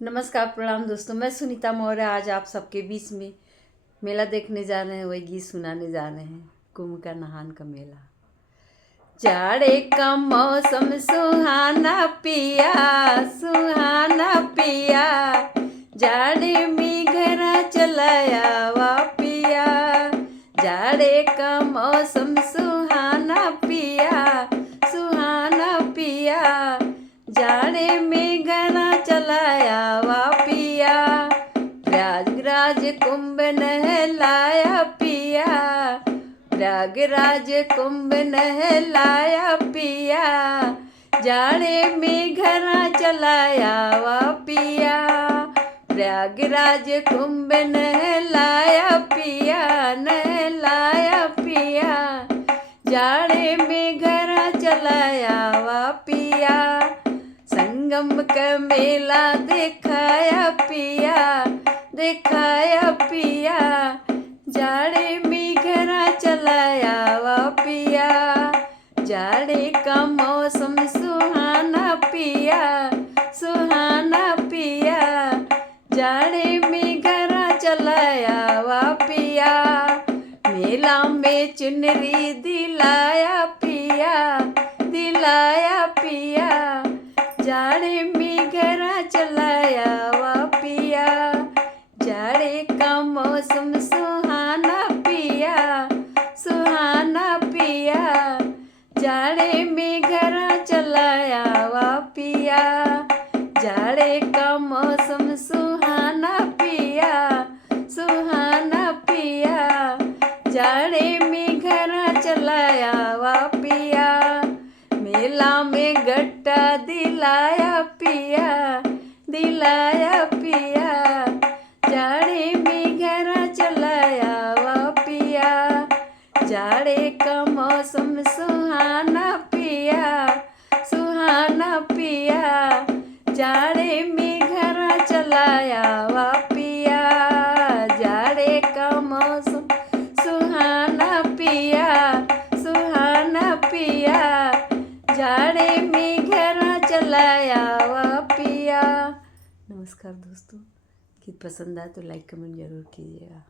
नमस्कार, प्रणाम दोस्तों। मैं सुनीता मौर्य आज आप सबके बीच में मेला देखने जा रहे हैं, वही गीत सुनाने जा रहे हैं। कुंभ का नहान का मेला। जाड़े का मौसम सुहाना पिया, सुहाना पिया, जाड़े में घरा चलाया वा पिया। जाड़े का मौसम सुहाना पिया, सुहाना पिया, जाड़े में घरा चलाया वा पिया। प्रयागराज कुंभ नहलाया पिया, प्रयागराज कुंभ नहलाया पिया, जाड़े में घरा चलाया वा पिया। प्रयागराज कुंभ नहलाया पिया, नहलाया पिया, जाड़े में घरा चलाया वा पिया। संगम का मेला दिखाया पिया, दिखाया पिया, जाड़े में घरा चलाया वा पिया। जाड़े का मौसम सुहाना पिया, सुहाना पिया, जाड़े में घरा चलाया वा पिया। मेला में चुनरी दिलाया पिया, दिलाया पिया, जाड़े में घरा चलाया वा पिया। जाड़े का मौसम सुहाना पिया, सुहाना पिया, जाड़े में घरा चलाया वा पिया। जाड़े का मौसम सुहाना पिया, सुहाना पिया, जाड़े में घरा चलाया वा पिया। मेला में गट्टा दिलाया पिया, दिलाया पिया, जाड़े में घरा चलाया वा पिया। जाड़े का मौसम सुहाना पिया, सुहाना पिया, जाड़े में घरा चलाया वा पिया। जाड़े का मौसम सुहाना पिया, सुहाना पिया, जाड़े में घरा चलाया वा पिया। नमस्कार दोस्तों, गीत पसंद आए तो लाइक कमेंट जरूर कीजिएगा।